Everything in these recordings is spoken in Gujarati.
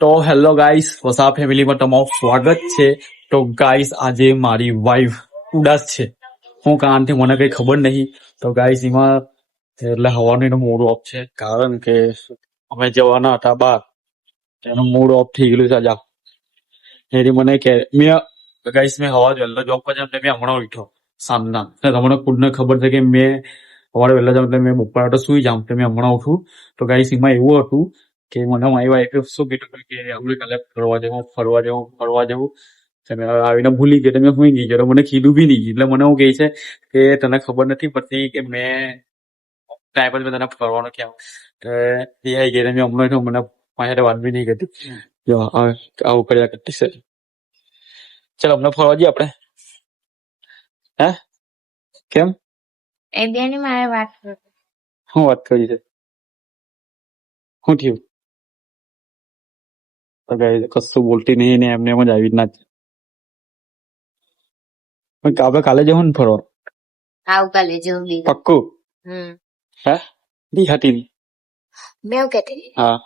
તો હેલો ગાઈસ, વસા ફેમિલીમાં તમારું સ્વાગત છે. તો ગાઈસ, આજે મારી વાઈફ ઉદાસ છે. હું કારણથી મને કઈ ખબર નહીં. તો ગાઈસ, એમાં એટલે હવાનું એનું મૂડ ઓફ છે, કારણ કે અમે જવાના હતા બહાર, એનું મૂડ ઓફ થઈ ગયેલું છે આજે. એની મને કે ગાઈસ, મેં હવા વહેલો જોબ પર જામ મેં હમણાં ઉઠ્યો સાંજના. તમને ખુદને ખબર છે કે મેં સવારે વહેલા જાઉં એટલે મેં બપોર તો સુઈ જાઉં, એટલે મેં હમણાં ઉઠું. તો ગાઈસ, એમાં એવું હતું કે મને મારી વાઈફે શું કીધું કે આપણે કાલે ફરવા જવું. તમે આવીને ભૂલી ગયો, મેં સુઈ ગઈ, મને કીધું બી નહીં. એટલે મને એવું કહે છે કે તને ખબર નથી પડતી કે મેં ટાઈમ પર મેં તને ફરવાનું કેમ. એ આવી ગઈ, મેં હમણાં મને મારી વાત બી નહીં કરતી. જો આવું કર્યા કરતી છે. ચાલ હમણાં ફરવા જઈએ આપણે. હે કેમ? એ બેની મારે વાત કરું. શું વાત કરી છે? શું થયું? કશું બોલતી નહીં ને એમને એમ જ આવી ના. આપણે કાલે જવું ને ફરવા? આવકાલે જેવું બી પક્કું? હે દિહાતી મેં એવું કહેતી હતી. હા,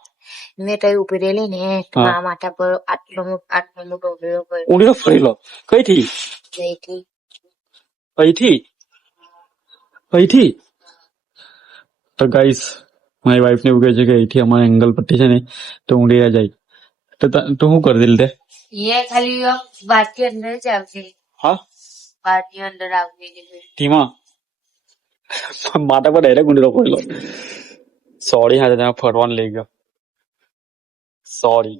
મેં તો ઉભી રહેલી ને મારા માથા પર આટલો મોટો ઉભેલો કર્યો. ઉડીનો ફરેલો કઈ થી? જઈથી અહીંથી તો ગાઈસ, મારી વાઈફ ને એવું કહે છે કે અહીંથી અમારે એંગલ પટ્ટી છે ને તો ઊંડી જાય. તો તું શું કરી દિલ તે? એ ખાલી બારથી અંદર જ આવશે. હા, બારથી અંદર આવશે. ધીમા માથા પર ડાયરેક્ટ ઊંડીનો ફરેલો. સોરી, હા, તમે ફરવાનું લઈ ગયો. સોરી.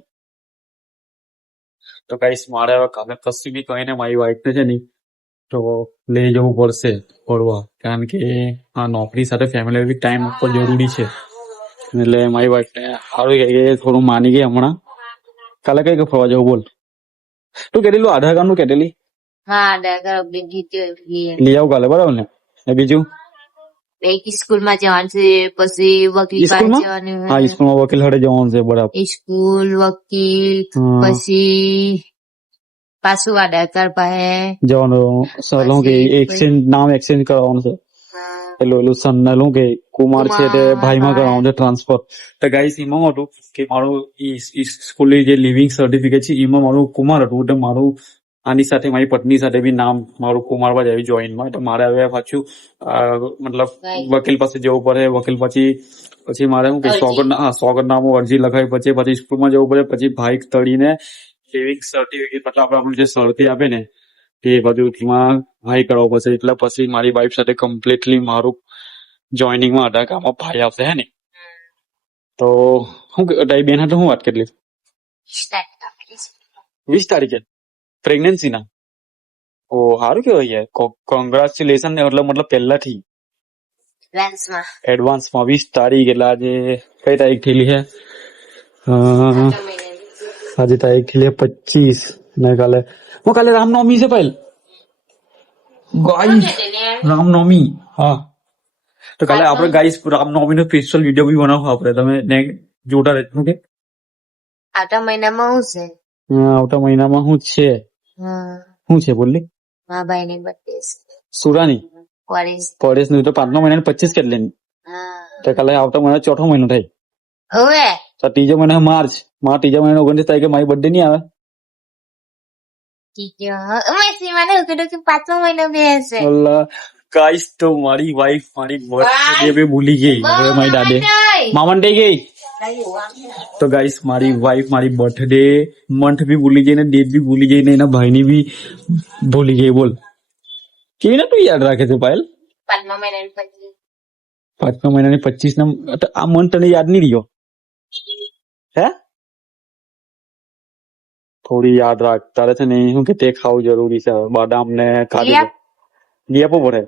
તો ગાઈસ, મારે હવે કાલે કશું બી કહીને મારી વાઈફ ને છે ને તો લઈ જવું પડશે ફરવા, કારણ કે આ નોકરી સાથે ફેમિલી ટાઈમ આપવો જરૂરી છે. એટલે મારી વાઈફ ને સારું કે થોડું માની ગઈ હમણાં. કાલે કઈ ફરવા જવું બોલ? તું કેટલી આધાર કાર્ડ નું કેટલી હા, આધાર કાર્ડ અપડેટ જીત્યો લઈ આવું કાલે, બરાબર ને? બીજું એક સ્કૂલમાં જવાનું છે, પછી વકીલ પાસે જવાનું. હા, સ્કૂલમાં વકીલ હારે જવાનું છે, બરાબર. સ્કૂલ, વકીલ, પછી પાછું આધાર કાર્ડ પાસે જવાનું. સર કે એક્સચેન્જ નામ એક્સચેન્જ કરવાનું છે. પેલું સન્નાલું કે કુમાર છે તે ભાઈમાં કરવાનું છે ટ્રાન્સફર. તો ગાઈસ, એમાં હતું કે મારું સ્કૂલની જે લિવિંગ સર્ટિફિકેટ છે એમાં મારું કુમાર હતું. એટલે મારું આની સાથે મારી પત્ની સાથે બી નામ મારું કુમારમાં જ આવ્યું જોઈનમાં. તો મારે હવે પાછું મતલબ વકીલ પાસે જવું પડે. વકીલ પછી મારે શું કે સોગંદનામું અરજી લખાવી, પછી સ્કૂલમાં જવું પડે, પછી ભાઈ તળીને લિવિંગ સર્ટિફિકેટ મતલબ આપણને જે સરથી આપે ને તે બધું ભાઈ કરવો પડશે. એટલે પછી મારી વાઈફ સાથે કમ્પ્લીટલી મારું જોઈનિંગમાં આધાર કાર્ડમાં ભાઈ આવશે. હે ને? તો શું તારી બેન હાથે શું વાત કેટલી? 20 તારીખે પ્રેગ્નન્સી ના? ઓ સારું કેવાય યાર, કોંગ્રેચ્યુલેશન. મતલબ પહેલાથી એડવાન્સમાં 20 તારીખ. એટલે આજે કઈ તારીખ થયેલી છે? આજે તારીખ થયેલી 25 ને કાલે રામનવમી છે. પહેલ ગાઈસ, રામનવમી. હા, તો કાલે આપણે ગાઈસ રામનવમી નો સ્પેશિયલ વિડીયો બી બનાવવું. આપણે તમે જોતા રહેજો. કે આવતા મહિનામાં શું છે? આવતા મહિનામાં શું છે બોલી? મારા ભાઈની બર્થડે છે. સુરાની પરેશ નું તો 5મા મહિનાની 25 કેટલી? તો કાલે આવતા મહિના 4થો મહિનો થાય. હવે તો ત્રીજો મહિનો માર્ચ. ત્રીજા મહિના 29 તારીખે મારી બર્થડે નહીં આવે? ગાઈસ, તો મારી વાઈફ મારી બર્થડે ભૂલી ગઈ. હવે મારી દાદે મામા થઈ ગઈ. તો ગાઈસ, મારી વાઈફ મારી બર્થડે મંથ બી ભૂલી ગઈ ને ડેટ બી ભૂલી ગઈ ને એના ભાઈની બી ભૂલી ગઈ. બોલ, કેવી ને તું યાદ રાખે છે પાયલ? 5મા મહિનાની 25. 5મા મહિનાની 25 ના આ મંથ તને યાદ નહીં રહ્યો? હે, થોડી યાદ રાખ. તારે છે ને શું કે તે ખાવું જરૂરી છે. બદામ ને કાજુ લઈ આપવું પડે.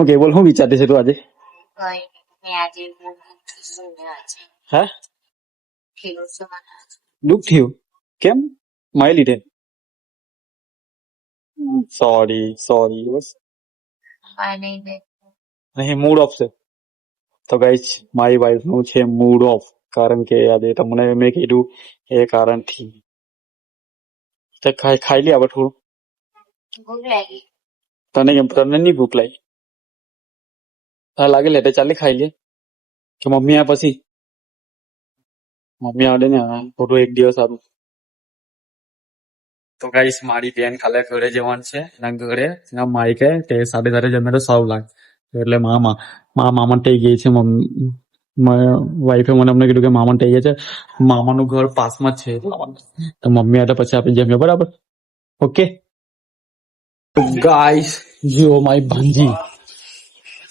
ઓકે, બોલ, શું વિચારતી છે તું આજે? હે, દુઃખ થયું? કેમ? મારી લીધે? સોરી બસ નહીં, મૂડ ઓફ છે. તો ગાઈસ, મારી વાઈફ નું છે મૂડ ઓફ, કારણ કે આજે તમને મેં કીધું એ કારણથી. ખાઈ લે આપણે થોડું. ભૂખ લાગી. તને નહીં ભૂખ લાગી? લાગે લે ચાલે ખાઈ લે કે મમ્મી આ પછી મમ્મી આવડે ને થોડું એક દિવસ સારું. તો ગાઈસ મારી બેન કાલે ઘરે જવાનું છે એના ઘરે એના માઈકે તે 3:30 જમે તો સારું લાગે એટલે મામા થઈ ગઈ છે. વાઈફે મને અમને કીધું કે મામા થઈ ગયા છે, મામાનું ઘર પાસમાં જ છે એટલા માટે. તો મમ્મી આવે પછી આપણે જમીએ બરાબર. ઓકે ગાઈસ જુઓ મારી ભાંજી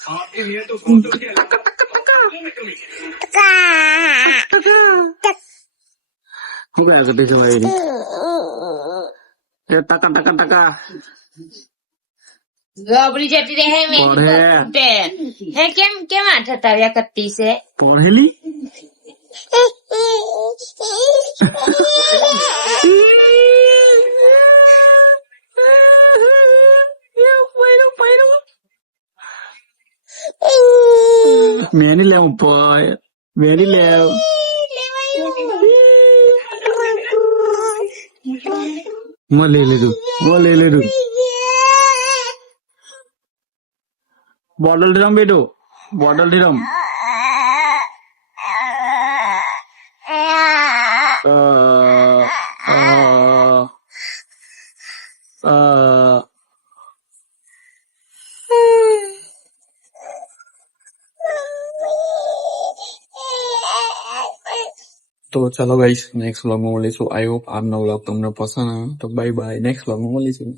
શું કયા કરતી છે ભાઈ ટકા ટકા ટકા ગબડી જતી રહે પડે હે કેમ આઠ હટાવ્યા કરતી છે પડેલી મેની લેવું ભાઈ મેની લેવ લઈ લીધું બોટલ થી રમ બેટું બોટલ થી રમ તો ચાલો ગાઈસ નેક્સ્ટ વ્લોગમાં મળીશું. આઈ હોપ આજનો વ્લોગ તમને પસંદ આવ્યો તો બાય બાય. નેક્સ્ટ વ્લોગમાં મળીશું.